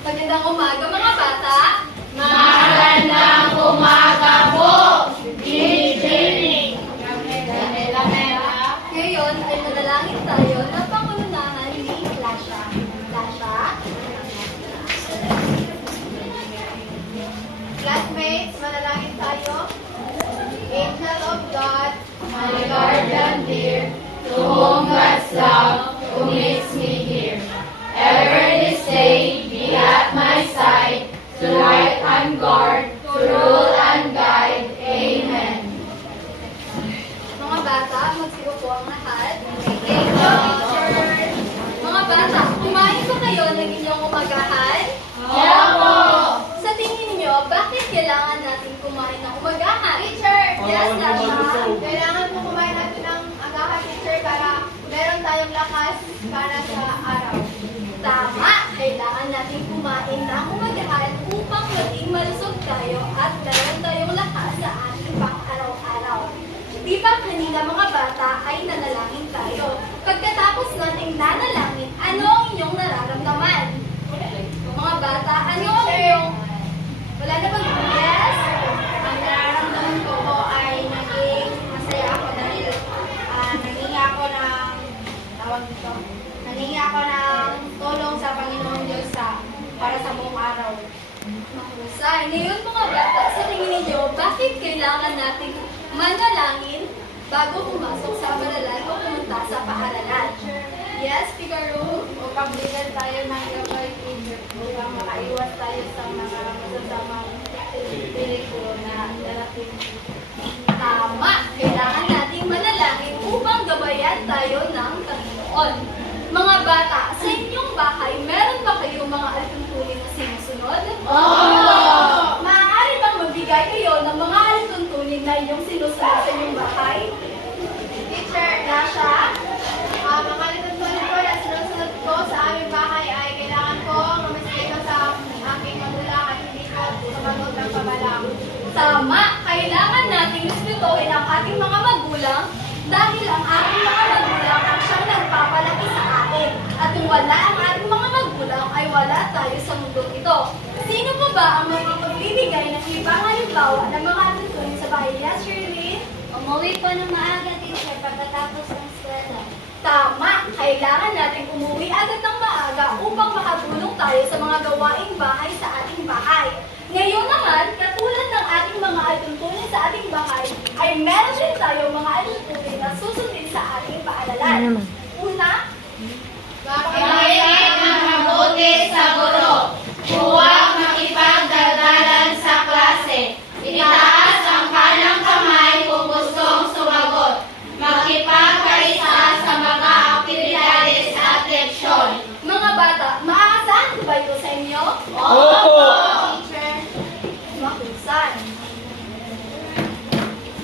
Magandang umaga mga bata. Magandang umaga po, Jenny. Ngayon ay manalangin tayo ng pangunahan ni Lasha. Lasha? Classmates, manalangin tayo. Angel of God, My guardian dear, to whom God's love commits me here. Ever this day, be at my side, to light and guard, to rule and guide. Amen. Mga bata, magsigo po ang lahat. thank you, teacher. Mga bata, kumain po kayo ng inyong umagahan? Opo! Sa tingin niyo, bakit kailangan natin kumain ng umagahan? Teacher, Yes, Lasha. kailangan po kumain natin ng agahan, teacher, para meron tayong lakas para sa araw. Tama! Kailangan natin kumain ng umagahan upang maging malusog tayo at meron tayong lakas sa ating pang-araw-araw. Di ba kanina mga bata ay nanalangin tayo? Pagkatapos nating nanalangin, ano ang inyong nararamdaman? Mga bata, ano ang inyong... Wala na bang yes? Ang nararamdaman ko po ay naging masaya ako dahil naging ako ng tawag dito. Naging ako ng tulong sa Panginoon Diyos para sa buong araw. Mahusay. Ngayon mga bata, sa tingin ninyo, bakit kailangan natin manalangin bago pumasok sa paaralan o pumunta sa paaralan? Yes, Figaro? Upang bigyan tayo ng gabay, teacher, upang makaiwas tayo sa mga masasamang peligro na darating. Tama! Kailangan nating manalangin upang gabayan tayo ng Panginoon. Mga bata, sa inyong bahay, meron ba kayong mga alituntunin na sinusunod? Maaari bang magbigay kayo ng mga alituntunin na inyong sinusunod sa inyong bahay? Teacher, Lasha? mga lituntunin ko na sinusunod ko sa aming bahay ay kailangan ko rumispeto sa aking magulang at hindi ko sumagot ng pabalang. Tama! Kailangan nating respetuhin ang ating mga magulang dahil ang ating mga magulang ang siyang nagpapalaki sa atin. At kung wala ang ating mga magulang, ay wala tayo sa mundong ito. Sino po ba ang magbibigay ng ibang halimbawa ng mga alituntunin sa bahay? Yes, Shirley? Umuwi po ng maaga, teacher, pagkatapos ng eskwela. Tama! Kailangan natin umuwi agad ng maaga upang makatulong tayo sa mga gawaing bahay sa ating bahay. Ngayon naman, katulad ng ating mga alituntunin sa ating bahay, ay meron din tayo mga alituntunin na susundin sa ating paaralan. Una, Makinig ng mabuti sa guro. Huwag makipagdaldalan sa klase. Itaas ang kanang kamay kung gustong sumagot. Makipagkaisa sa mga aktibidades at leksyon. mga bata, maaasahan ko ba ito sa inyo? Teacher, Mahusay.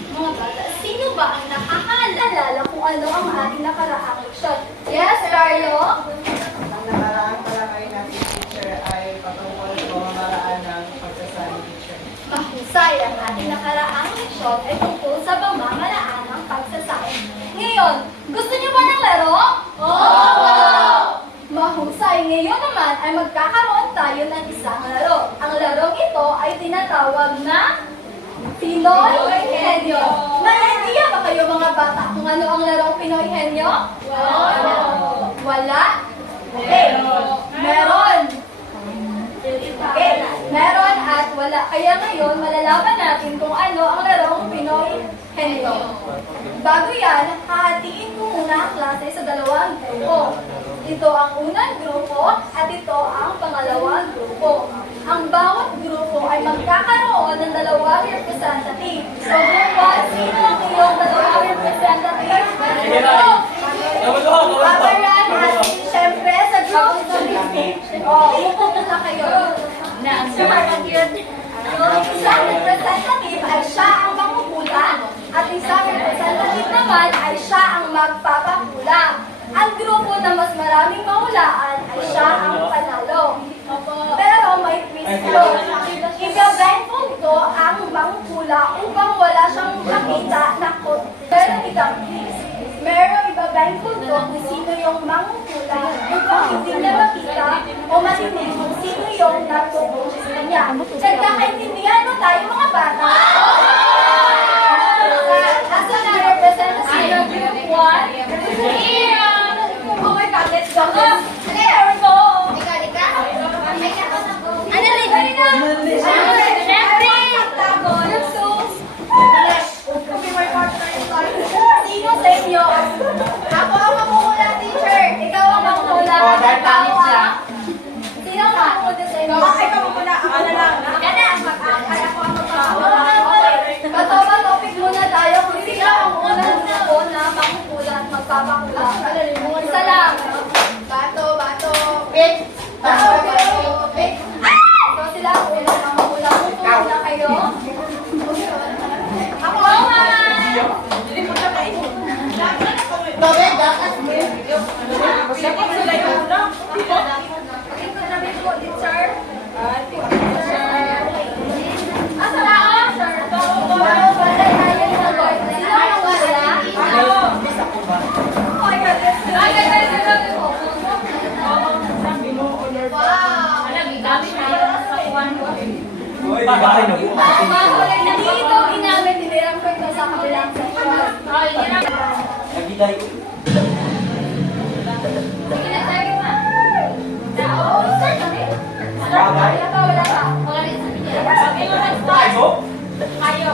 Mga bata, sino ba ang nakakaalala kung ano ang ating nakaraang leksyon? Yes, Dario? Ang nakaraan palagay natin, teacher, ay patungkol sa pamamaraan ng pagsasali, teacher. Mahusay, ang ating nakaraang leksyon ay tungkol sa pamamaraan ng pagsasain. Ngayon, gusto niyo ba ng laro? Mahusay, ngayon naman ay magkakaroon tayo ng isang laro. Ang larong ito ay tinatawag na Pinoy Henyo. May idea ba kayo mga bata kung ano ang larong Pinoy Henyo? Wala? Okay. Meron. Okay. Meron at wala. Kaya ngayon, malalaman natin kung ano ang larong Pinoy Henyo. Bago yan, hahatiin ko muna ang klase sa dalawang grupo. Ito ang unang grupo at ito ang pangalawang grupo. Ang bawat grupo ay magkakaroon ng dalawang representative. So, group 1, sino ang iyong dalawang representative? Kabaran at siyempre sa group 2. Upo muna kayo. Yung isang representative ay siya ang manghuhula at isang representative naman ay siya ang magpapahula. Ang grupo na mas maraming mahulaan ay siya ang panalo. Pero may twist ko. Iba-blindfold ko ang manghula upang wala siyang makita na ko. Pero iba-twist. Meron iba-blindfold ko kung sino yung manghula upang hindi niya makita o matinig kung sino yung nagpo-post sa kanya. Nagkakaintindihan mo tayo mga bata? Asa na represent sino group 1? Oh my God, let's go. There we go. Ano rin? Siyempre! Group 2. Sino sa inyo? Ako ang mamumula, teacher. Ikaw ang mamumula. Oh, dahil tangit siya. Sino ang mamumula sa inyo? Ay, mamumula. Ako na lang. Yan na. Ay, ako ang mamumula. Okay. Bato-ba topic muna tayo kung sino ang unang grupo na mamumula at magpapakula. Isa lang. Bato. Pick! Bato. So sila ang unang mamumula. Mamumula kayo. Ako naman. Tawag, dapat. Hindi ito inamin, nilirang ko ito sa kabilang section. Nagigay ko. Sige na, tayo na. Oo, start kami. Bagay? Wala pa, wala pa. Wala rin sa pinila. Tayo? Kayo.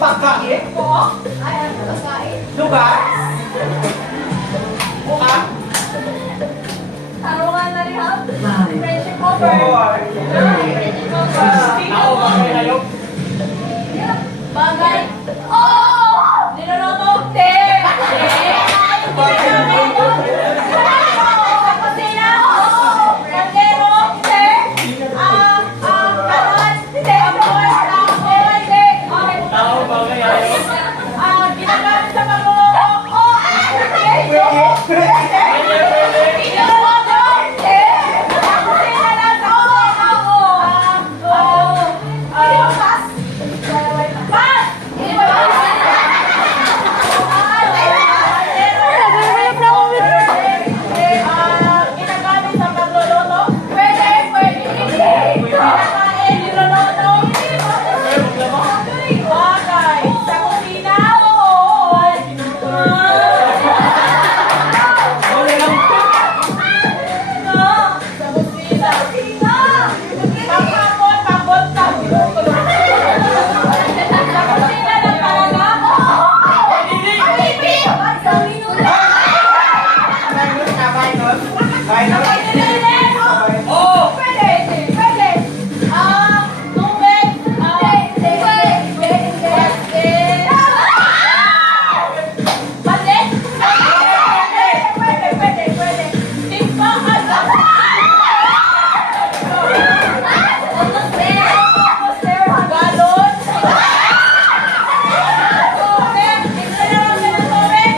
Pagkain? Oo. Ay, ano ba kain? Lugar? Mukha? Tarungan na rin, ha? Friendship over. Friendship over. Ako, bagay kayo? Bagay. Oo! Niloloto? Hindi! Kusina? Oo! Kaldero? Hindi! Karon? Hindi! Hindi! Okay. Tao, bagay kayo? Ginagamit sa pag-uoko? Oo! Hindi! Niloloto? Hindi! Kusina lang? Oo! Pass! Pass! Hindi ba pass? Ginagamit sa pagluluto? Pwede, pwede. Kinakain, niluluto? Bagay. Sa kusina? Oo. Sa kusina. Paghapon, pagbunta. Sa kusina ng talaga? Oo. Pilipin. Sa minuto. Oo! Pwede, pwede. Tubig. Hindi, hindi. Palit? Pwede. Timbangan. Galon. Tubig. Ilan na ng tubig?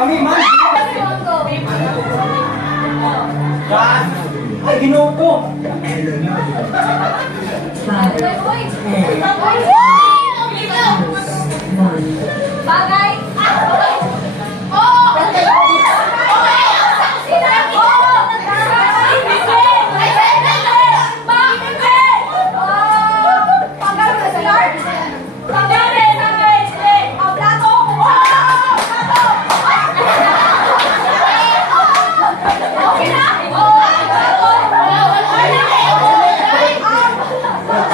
Kami man! Yan! Ay, ginoo ko! Bagay.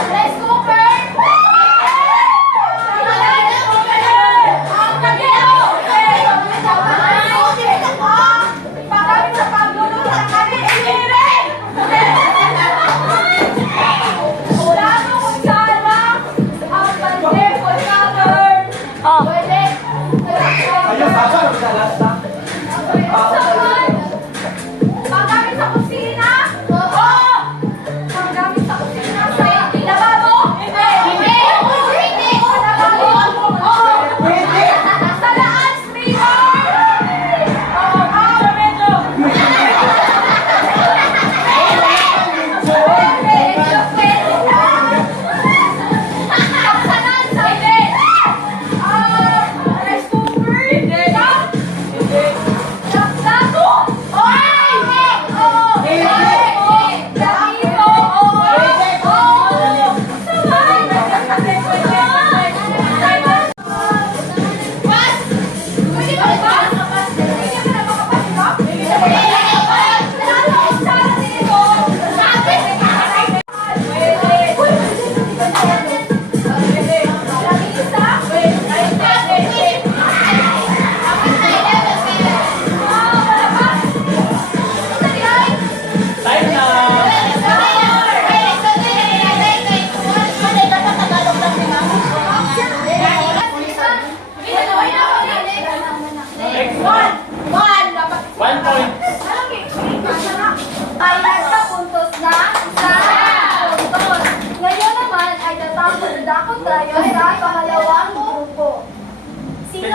Let's go, Bert!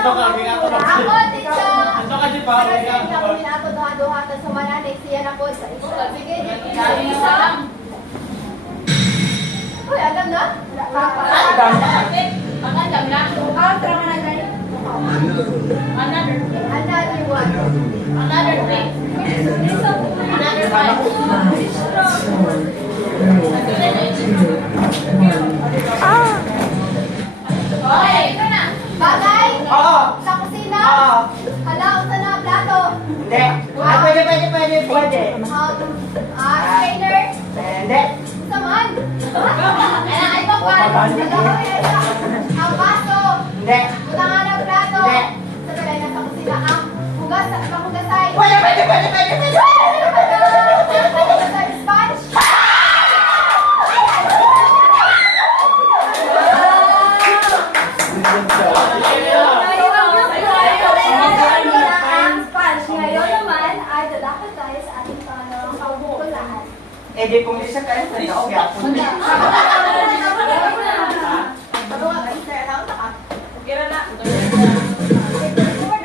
Ito ka, ginga ko. Ako, teacher. Ito ka, di pa. Kasi hindi ako minato duha-duha sa mananay siya na po sa isa. Sige, Isa. Uy, alam na? Alam na. Ah, tama na na. Another. Another one. Another thing. Another one. Okay, ito na. Bagay? Oo. Sa kusina? Oo. Halaw sa na plato. Hindi. Pwede. Trainer? Hindi. Saman? Kailangan ito pa. Ang baso. Hindi. Butangan ng plato. Hindi. Sa balay na sa kusina. Ang hugas at panghugasay. Pwede. Panghugasay sponge. Ngayon naman ay dadakot tayo sa ating pangalawang kaubukulaan. Eh, di kung isa kayo, okay ako.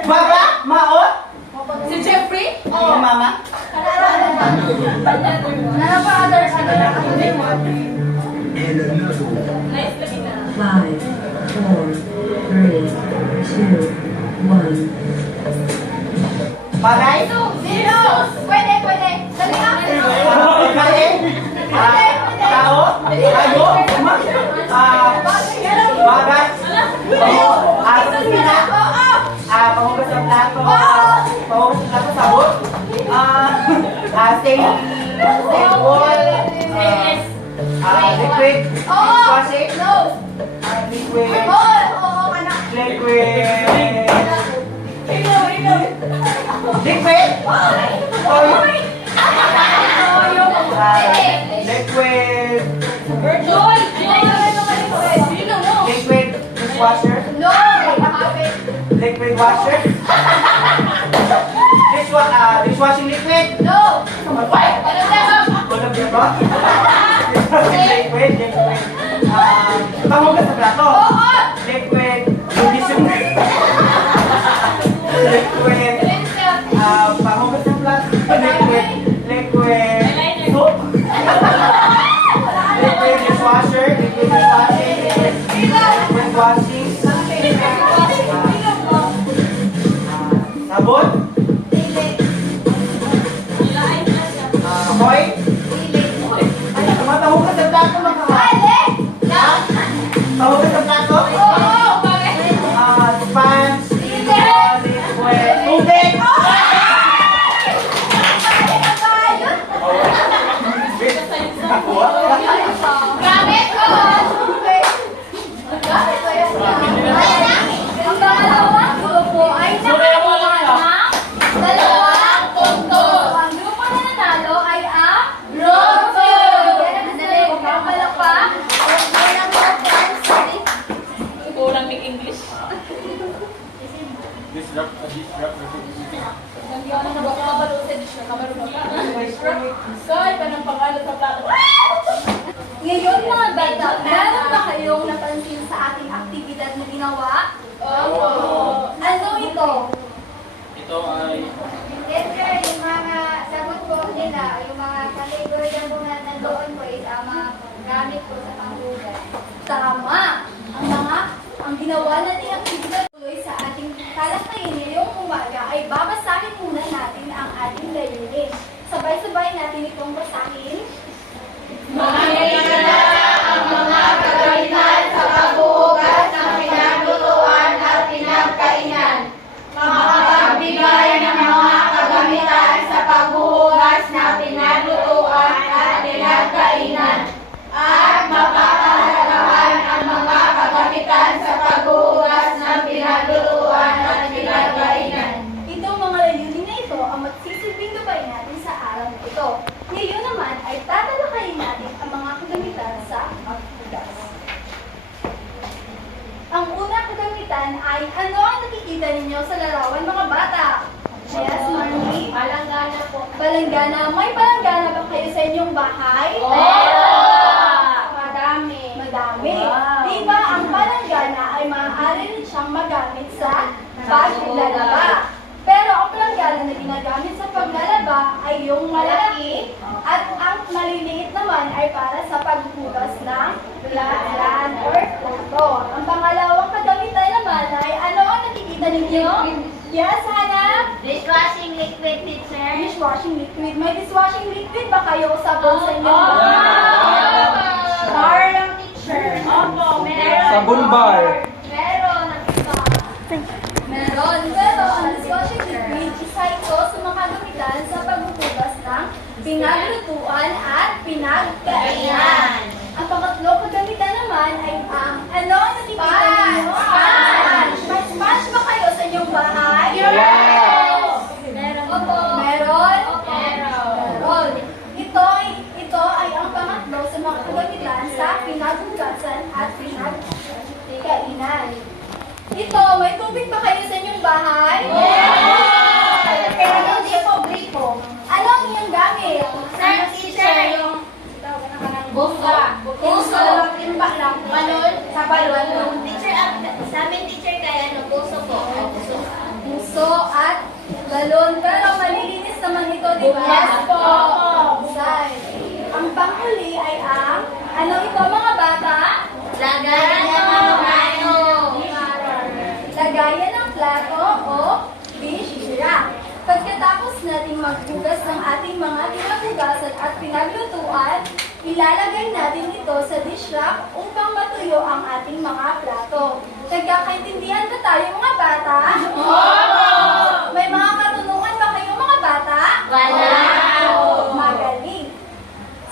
Baga, maot, Si Jeffrey? yung mama. Five, four, three, two, one. Bagay, Zero! Pwede. Dali na. kain, tao, tayo, bagay, sa sina, pahugas ng plato, sabon, stay wall, liquid, dishwashing, No. liquid, Oo, anak. liquid, liquid, liquid, liquid dishwasher, No. Nakapit. liquid washer, dishwashing liquid, No. walang biro, liquid, pahugas sa plato, liquid, conditioner, liquid, pahugas sa plato, liquid, soap, liquid dishwasher, liquid dishwashing, liquid washing, sabon, amoy, tumatahog ka sa plato mga tahugas sa plato, sponge, liquid, tubig, Ang pangalawang grupo ay nakakuha ng dalawang punto. Ang grupo na nanalo ay ang Roto. Palakpak. Kulang ng English. Hindi ako nakabalo sa dish na kabalo Soy, panang pangalan sa plato. Ngayon mga bata, meron ba kayong napansin sa ating aktibidad na ginawa? Ano ito? Ito ay... Teacher, yung mga sagot po nila, yung mga category na po na nandoon po is ang mga gamit po sa panghugas. Tama! Ang ginawa natin aktibidad tuloy sa ating talakayin ngayong umaga ay babasahin muna natin ang ating layunin. Sabay-sabay natin itong basahin. Makikita ang mga kagamitan sa paghuhugas ng pinaglutuan at pinagkainan. Makapagbigay ng mga kagamitan sa paghuhugas ng pinaglutuan at pinagkainan. At mapapahalagahan ang mga kagamitan sa paghuhugas ng pinaglutuan at pinagkainan. Itong mga layunin na ito ang magsisilbing gabay natin sa araw na ito. Ngayon naman ay tatalakayin natin ang mga kagamitan sa paghugas. Ang unang kagamitan ay ano ang nakikita ninyo sa larawan mga bata? Yes, Marnie? Palanggana po. Balanggana. May balanggana ba kayo sa inyong bahay? Madami. Madami. Wow. Diba ang balanggana ay maaari rin siyang magamit sa bash, lalaba. Pero ang planggana na ginagamit sa paglalaba ay yung malaki at ang maliliit naman ay para sa paghugas ng lalagyan or plato. Ang pangalawang kagamitan naman ay ano ang nakikita ninyo? Yes, Hannah? Dishwashing liquid, teacher. Dishwashing liquid. May dishwashing liquid ba kayo sa sabon sa inyo? Bar lang, teacher. Opo, Sabon bar. Meron. Meron. Pero ang dishwashing liquid, isa ito sa mga kagamitan sa paghuhugas ng pinaglutuan at pinagkainan. Ang pangatlo kagamitan naman ay ang ano ang nakikita ninyo? Sponge. May sponge ba kayo sa inyong bahay? Meron. Opo. Meron? Meron. Meron. Ito ay ang pangatlo sa mga kagamitan sa pinaghugasan at pinagkainan. Ito, may tubig ba kayo sa inyong bahay? Pero hindi po gripo. Ano ang inyong gamit? Sir, teacher, yung buso. Puso. Timba lang. Balon. Sa balon. Teacher, sa amin teacher kaya ano, buso po. Buso. Puso at balon. Pero malilinis naman ito, di ba? Yes po. Busay. Ang panghuli ay ang, ano ito mga bata? Lagayan ng plato. Lagayan ng plato o dish rack. Pagkatapos nating maghugas ng ating mga pinaghugasan at pinaglutuan, ilalagay natin ito sa dish rack upang matuyo ang ating mga plato. Nagkakaintindihan ba tayo mga bata? May mga katanungan ba kayo mga bata? Wala. Magaling.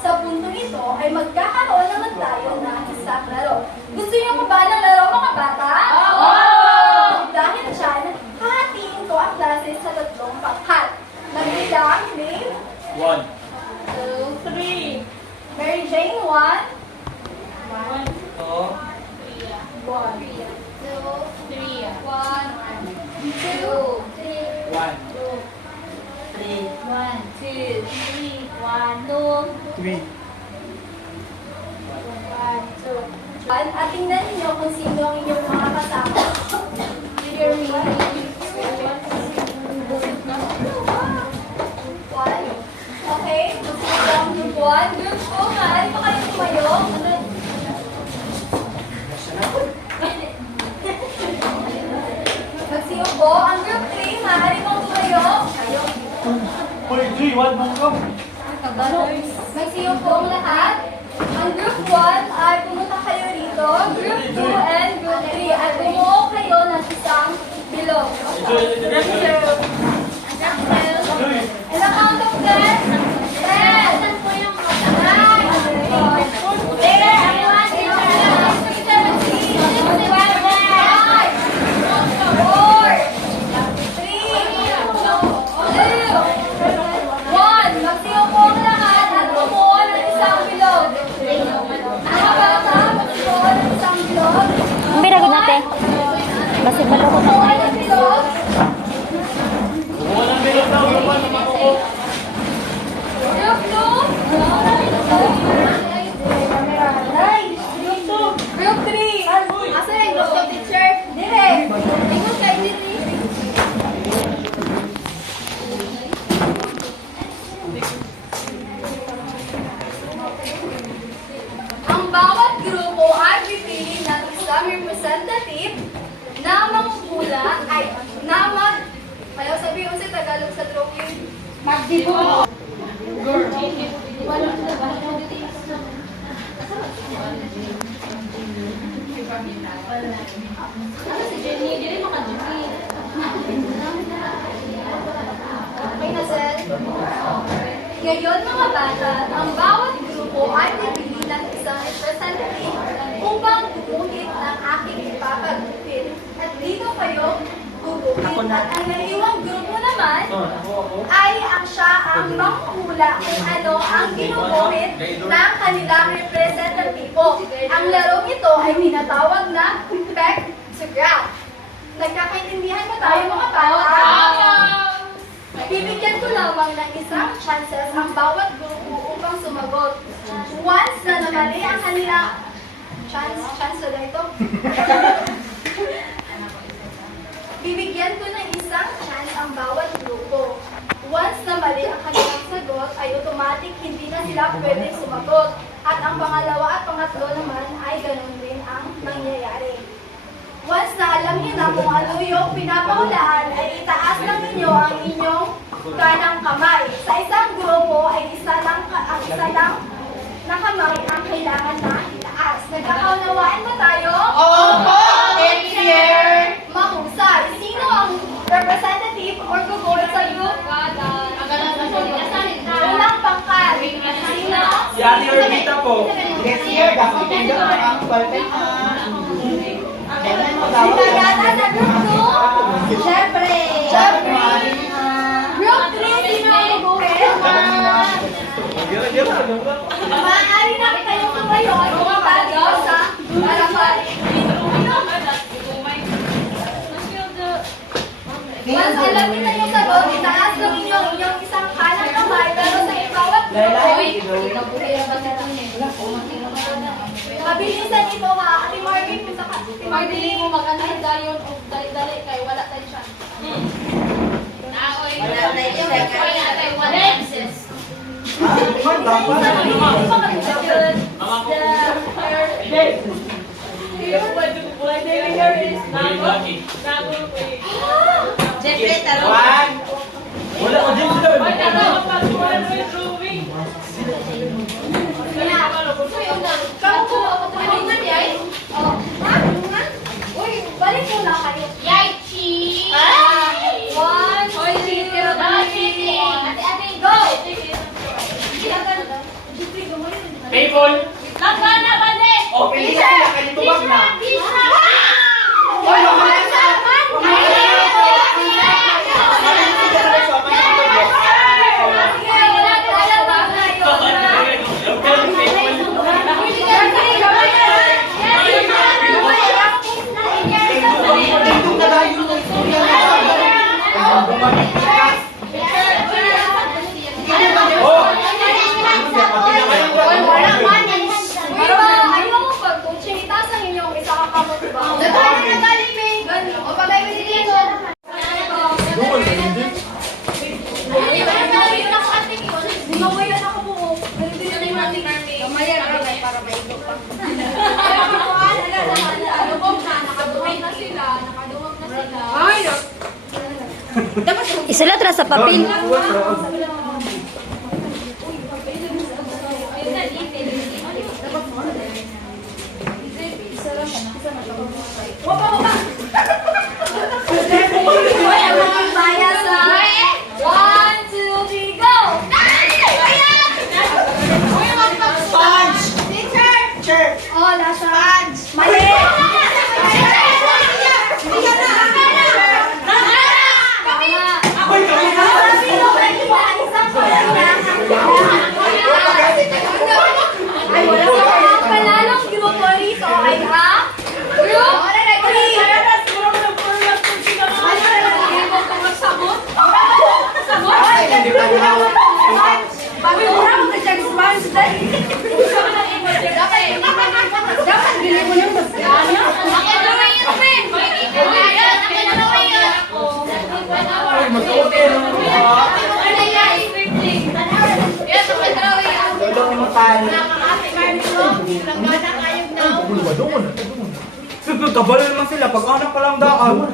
Sa punto nito ay magkakaroon naman tayo ng isang laro. Gusto niyo pa ba ng laro mga bata? Dahil dyan, hahatiin ko ang klase sa tatlong pangkat. Magbilang, Dave. 1. 2, 3. Mary Jane, 1. 1. 2. 1. 2, 3. 1. 2, 3. 1. 3. 1, 2, 3. 1, 2. 3. At tingnan niyo kung sino ang inyong mga kasama. Figure me. One. Okay, magsimula ang group 1. Group 2, maaari pa kayo tumayo. Magsiupo. Ang group 3, maaari pang tumayo. Hoy, G, 1 mong ka. Magsiupo ang lahat. Ang group 1 ay pumunta kayo rito. Group 2 and group 3 ay bumuo kayo ng isang bilog. And the count of 10. 10. 9. 8. 1. Magsiupo ang lahat at bumuo ng isang bilog. Mga bata, magsiupo ng isang bilog. Ang binagot natin. Basta baloko na Bumuo ng bilog. Buwan ang bilog daw, buwan ang makuko. Group 2. Nice. Group 3. Asa yung gusto, teacher? Dire. Ingon kayo diri. Ang bawat grupo ay pipili ng isang representative na mangunguna ay na ayaw sabihin ko sa Tagalog sa trophy. Magdibo. Okay na, sir? Ngayon, mga bata, ang bawat grupo ay pipili ng isang representative upang gumuhit ng aking ipapagupit. At dito kayo gugupit. At ang naiwang grupo naman ay siya ang manghula kung ano ang ginuguhit ng kanilang representative. Ang larong ito ay tinatawag na peck to graph. Nagkakaintindihan ba tayo mga bata? Bibigyan ko lamang ng isang chances ang bawat grupo upang sumagot. Once na namali ang kanila, chance na ito. Bibigyan ko ng isang chance ang bawat grupo. Once na mali ang kanilang sagot, ay automatic hindi na sila pwede sumagot. At ang pangalawa at pangatlo naman ay ganun din ang mangyayari. Once na alam niyo na kung ano yung pinapahulaan, ay itaas lang ninyo ang inyong kanang kamay. Sa isang grupo ay isa lang na kamay ang kailangan na itaas. Nagkakaunawaan ba tayo? Opo, teacher! Mahusay. Sino ang representative or gugulat sa group? Unang pangkat. Sino? Si Ate Orbita po. Next year, dapat tingnan ang perfect Sinagana sa group 2? Siyempre. Group 3, sino ang gugulat? Maaari na kayo ngayon kumapagyo sa harapan. Once alam niyo na yung sagot, itaas lang inyong isang kanang kamay, pero sa bawat grupo, mabilisan ito ha. Ate Marvin, punta ka. Ate Marvin, mo mag-anay dayon o dali-dali kay wala tayo siya. Wala ko dyan sila. Balik muna kayo. Yay, chi! 1, 2, 3, ate, go! Table. Laban na balik! O, pili na sila. Kanito wag na. Isulat na sa papel. Panalong grupo rito ay ang Group 3. Kabalo naman sila. Pag anak pa lang daan.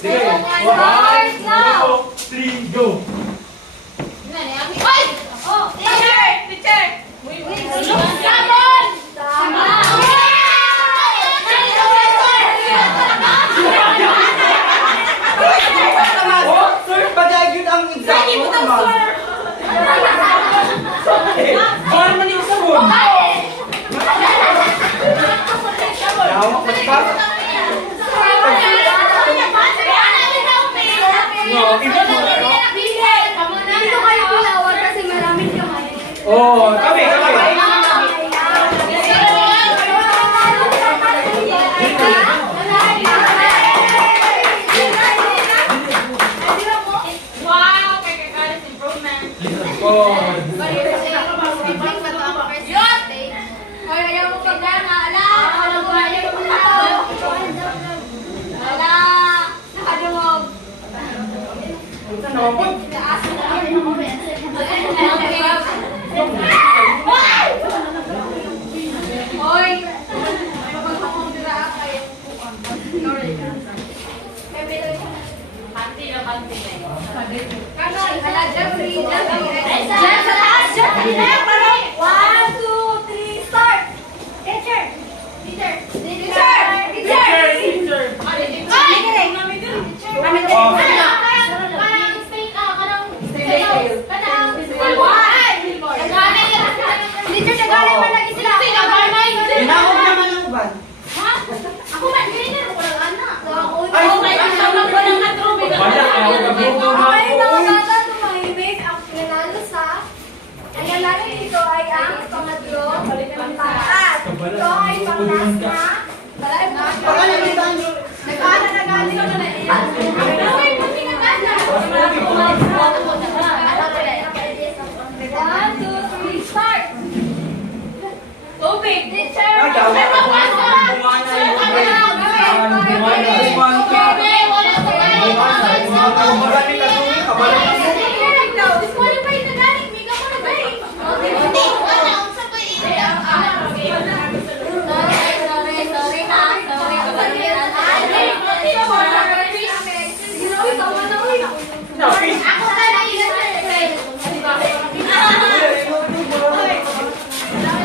Start now! 3, go! Oh, sir, bagay yun ang exam mo naman. Bawal man yung sabon. Yawak, matipag. No, iba mo. Dito kayo pinawag kasi maraming kamay. Oh, kami. One, two, three, start! Teacher! Tinawag naman ang uban. Okay, mga bata, tumahimik. Ang pinanalo sa... Ang nanalo dito ay ang pangatlo, pangkat. Ito ay panglas na... Pangalan ni Ban. Nagalit ko na iyan. One, two, three, start! Tubig! Teacher!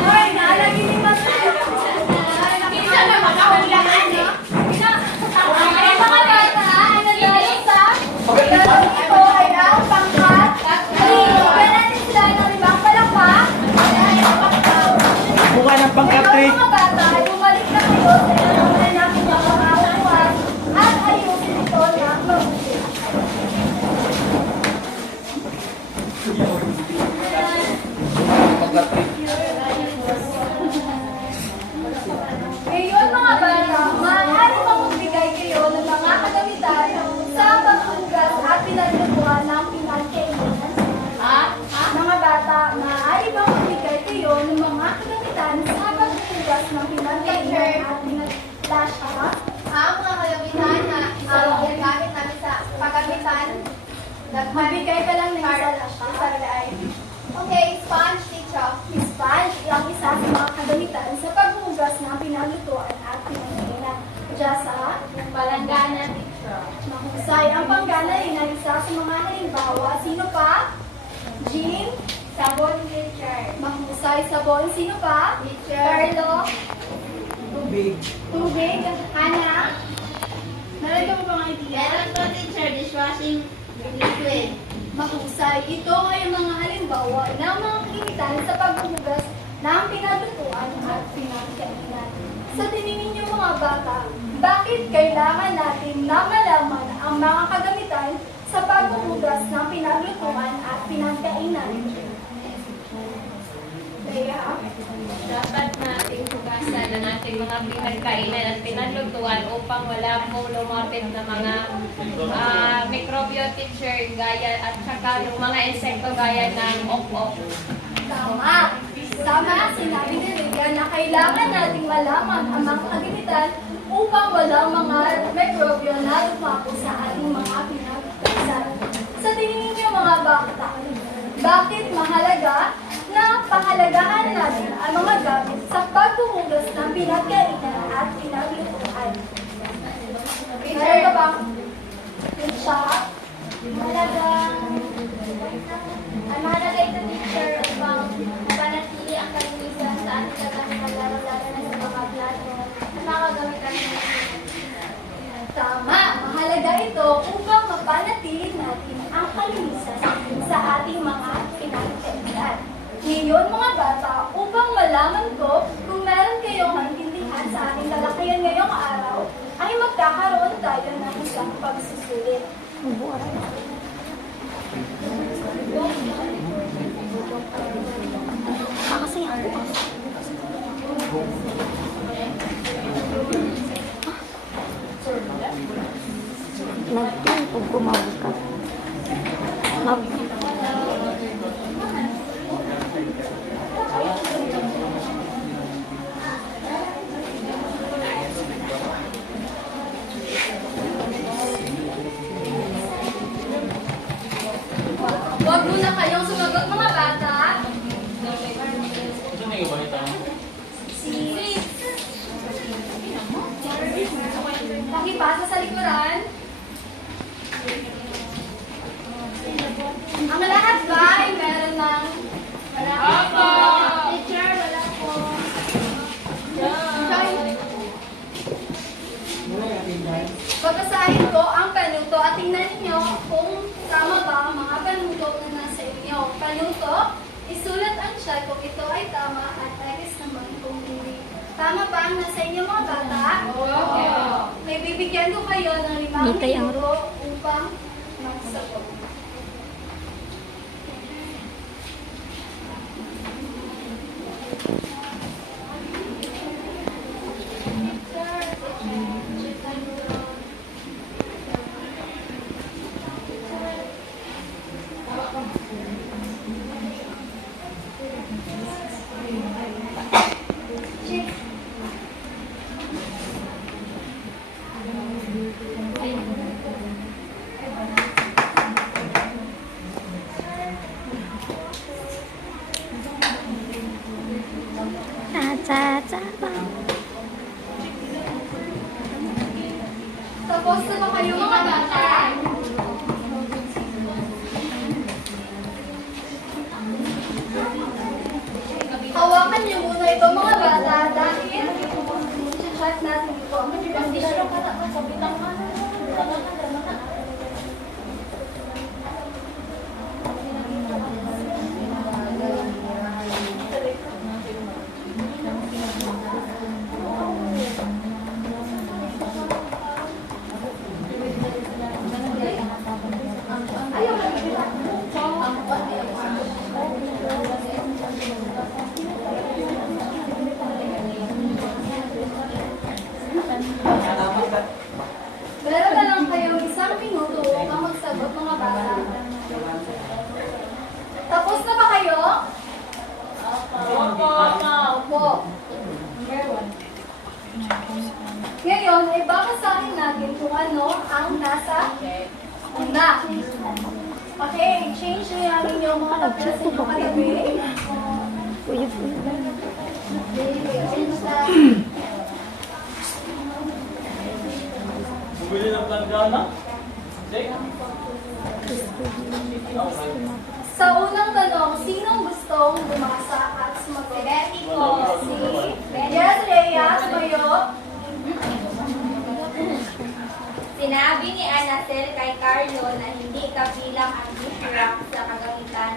Hoy, naalagi ni Master. Ang mga bata ay nanalo sa lalong ito ay ang pangkat. Bigyan natin sila ng ibang palakpak. Mukha ng pangkat Ngayon, mga bata, ay bumalik na kayo sa ilang natin mga pangalan at ayusin ito ng mabuti. Ngayon mga bata, maaari bang magbigay kayo ng mga kagamitan sa panghugas at pinaglutuan ng pinagkainan? Mga bata, maaari bang magbigay kayo ng mga kagamitan sa panghugas ng pinagkainan at pinaglasya? Ang mga kalamitan na ginagamit namin sa paggamitan. Magbigay ka lang ng isa ay Okay, sponge, teacher. sponge, ang isa sa mga kagamitan sa paghugas ng pinaglutuan at pinagkainan. Jasa, Palanggana, teacher. mahusay. Ang panggana rin ay isa sa mga halimbawa. Sino pa? Jean? Sabon, teacher. Mahusay. Sabon. Sino pa? Teacher. Carlo? tubig. Tubig? Hana? Nalagyan mo ba ang idea? Meron po, teacher, dishwashing liquid. Mahusay. Ito ay mga halimbawa ng mga kagamitan sa paghugas ng pinaglutuan at pinagkainan. Sa tingin ninyo mga bata, bakit kailangan natin na malaman ang mga kagamitan sa paghugas ng pinaglutuan at pinagkainan? Leia? Dapat nating hugasan ang ating mga pinagkainan at pinaglutuan upang wala pong lumapit na mga mikrobyo, teacher, gaya at saka yung mga insekto gaya ng ok-ok. Tama. Tama, sinabi ni Leia na kailangan nating malaman ang mga kagamitan upang walang mga mikrobyo na lumako sa ating mga pinagkainan. Sa tingin ninyo mga bata, bakit mahalaga na pahalagahan natin ang mga gamit sa paghuhugas ng pinagkainan at pinaglutuan? Meron ka bang siya? Ang mahalaga ito, teacher, upang mapanatili ang kalinisan sa ating kagamitan, lalo-lalo na sa mga plato at mga kagamitan ng Tama, mahalaga ito upang mapanatili natin ang kalinisan sa ating mga pinagkainan. Ngayon mga bata, upang malaman ko kung meron kayong maintindihan sa ating talakayan ngayong araw, ay magkakaroon tayo ng isang pagsusulit. Nagpin kung kumawag ka. ninyo kung tama ba ang mga panuto na nasa inyo. Panuto, isulat ang check kung ito ay tama at X naman kung hindi. Tama ba ang nasa inyo mga bata? May bibigyan ko kayo ng 5 Mitay ang minuto upang magsagot. Tapos na ba kayo mga bata? Hawakan niyo muna ito mga bata dahil chat natin ito. Meron na lang kayong 1 minuto upang magsagot mga bata. Tapos na ba kayo? Opo. Ngayon, ay babasahin natin kung ano ang nasa una. Okay, change nyo yung inyong mga papel sa inyong katabi. Bumili ng planggana? Check. Sa unang tanong, sinong gustong bumasa at sumagot? Yes, Rhea, sumayo. Sinabi ni Anacel kay Carlo na hindi kabilang ang distract sa kagamitan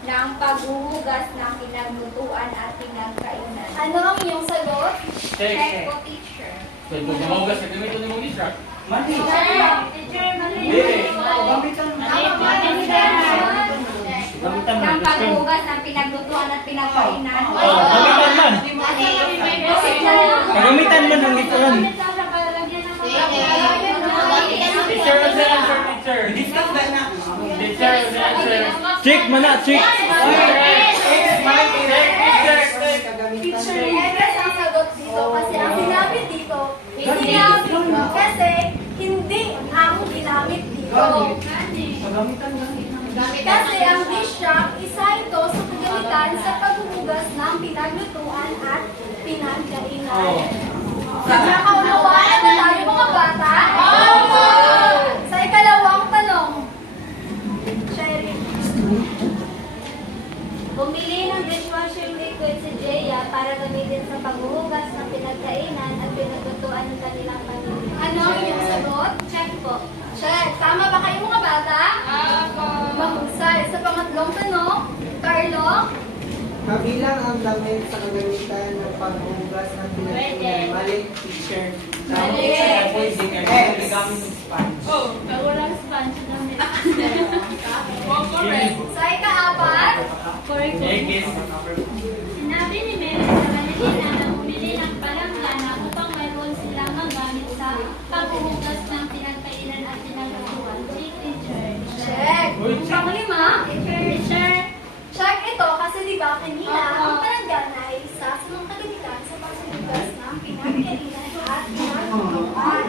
ng paghuhugas ng pinaglutuan at pinagkainan. Ano ang iyong sagot? Check. po, teacher. So, ito gumawa sa gamito ni mong distract. Mali. Teacher, mali. Gamitan mo. Gamitan mo. Ng paghuhugas ng pinaglutuan at pinagkainan. Gamitan man. Kagamitan man ang ituan. Teacher, what's the answer, teacher? Discuss na na. Teacher, what's the answer? Check man na, check. Teacher Eres ang sagot dito kasi ang sinabi dito, sinabi kasi hindi ang ginamit dito. Gamitan mo. Kasi ang distract, isa ito sa kagamitan sa paghuhugas ng pinaglutuan at pinagkainan. Nakaunawaan na tayo mga bata? Sa ikalawang tanong, Sherry. Bumili ng dishwashing liquid si Jeya para gamitin sa paghuhugas ng pinagkainan at pinaglutuan ng kanilang pamilya. Ano ang inyong sagot? Check po. Check. Tama ba kayo mga bata? Mahusay. Sa pangatlong tanong, Carlo? Kabilang ang damit sa kagamitan ng paghugas ng pinagkunan. Mali, teacher. Mali. Walang sponge namin. Sa ikaapat, Sinabi ni Mary sa Manilina na bumili ng palanggana upang mayroon silang magamit sa paghuhugas ng pinagkainan at pinaglutuan. Check, teacher. check. Panglima, Teacher. check ito kasi di ba kanina ang palanggana ay isa sa mga kagamitan sa paghuhugas ng pinagkainan at pinaglutuan.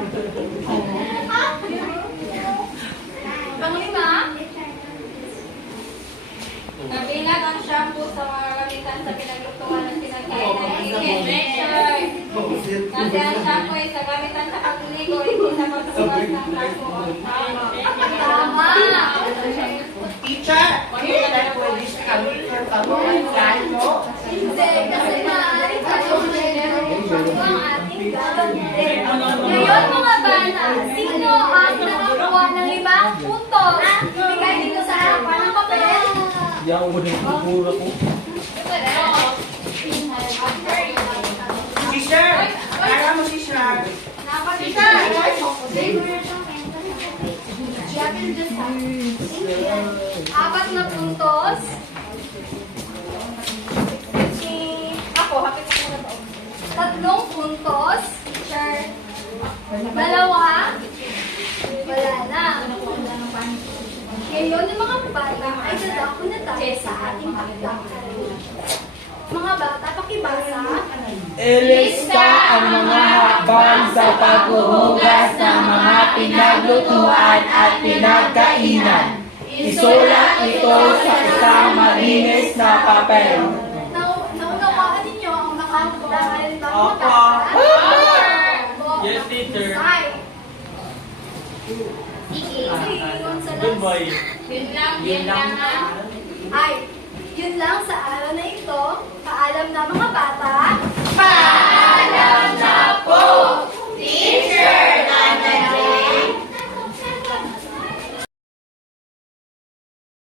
Panglima, Kabilang ang shampoo sa mga gamitan sa pinaglutuan at pinagkainan. Kasi ang shampoo ay sa gamitan sa pagligo, hindi sa paghuhugas ng shampoo. tama. Teacher! Hindi, kasi maaari tayo ang ating gagawin. Ngayon mga Sino ang nakakuha ng 5 puntos? Ibigay dito sa harapan ng papel. Hindi ako muna ko. Teacher! Para mo, teacher! Apat na puntos. Ako, hapit ko na to. 3 puntos. Dalawa. Wala na. Ngayon, yung mga bata ay dadako na tayo sa ating akda. Mga bata, pakibasa. Ilista ang mga hakbang sa paghuhugas ng mga pinaglutuan at pinagkainan. Isulat ito sa isang malinis na papel. Naunawaan ninyo ang mga dahil ba mga Opo. bata? Yes, teacher. Ay. Sige. Good boy. Yun lang. Ay, yun lang sa araw na ito. Paalam na mga